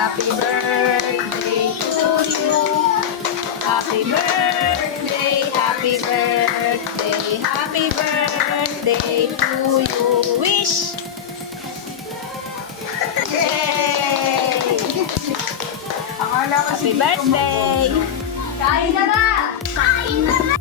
Happy birthday to you. Happy birthday, happy birthday, happy birthday to you. Wish! Yay! Happy birthday! Kain na na! Kain na na!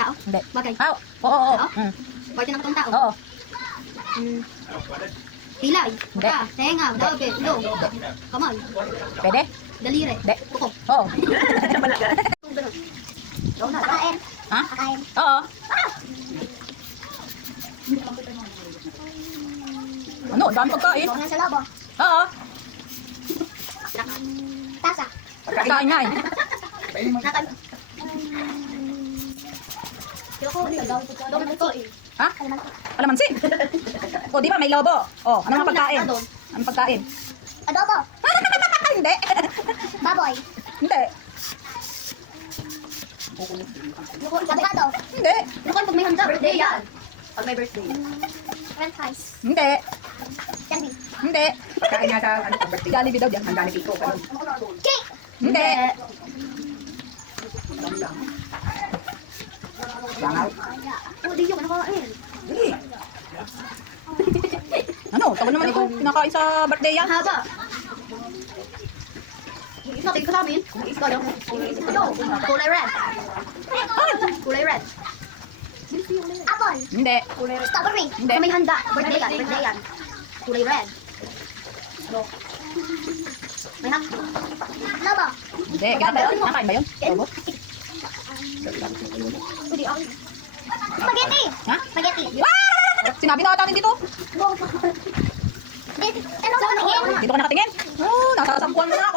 Tao? Hindi. Bagay? Oo, oo. Tao? Mm. Parte ng totoong tao? Oo. Hilay? Hindi. Tenga? Dabe? Ilong? Kamay? Pwede? Daliri? Hindi. Kuko? Oo. Kung gano'n. Kakain? Ha? Kakain? Oo. Ano? Dami pagkain. Nasa labo? Oo. Tasa? Kain nga eh. Nakal... Yoko, dami pagkain. Ha? Kalamansi. O, di ba may lobo? O, ano mga pagkain? Ano pagkain? Adobo? Hindi. Baboy? Hindi. Avocado? Hindi. Yoko, pag may handa, birthday yan. Pag may birthday. French fries? Hindi. Candy? Hindi. Kain nga sa ano, birthday. Jollibee daw dyan. Handa ni Kiko. Ano? Cake? Hindi. Langaw. Oh, di yun, nakakain. Hindi. Ano? Tagal naman ito. Pinakain sa birthday yan. Ang haba. Natin ka sa amin. Kaya, ito, kulay red. Kulay red. Apple. Hindi. Strawberry. Hindi. May handa. Birthday yan. Birthday yan. Kulay red. May handa. Lobo. Hindi. Kinakain ba yun? Lobo? Spaghetti. Ha? Spaghetti. Sinabi na ata dito. Ano ba tingin? Dito ka nakatingin. Oh, nasa sampuan mo na.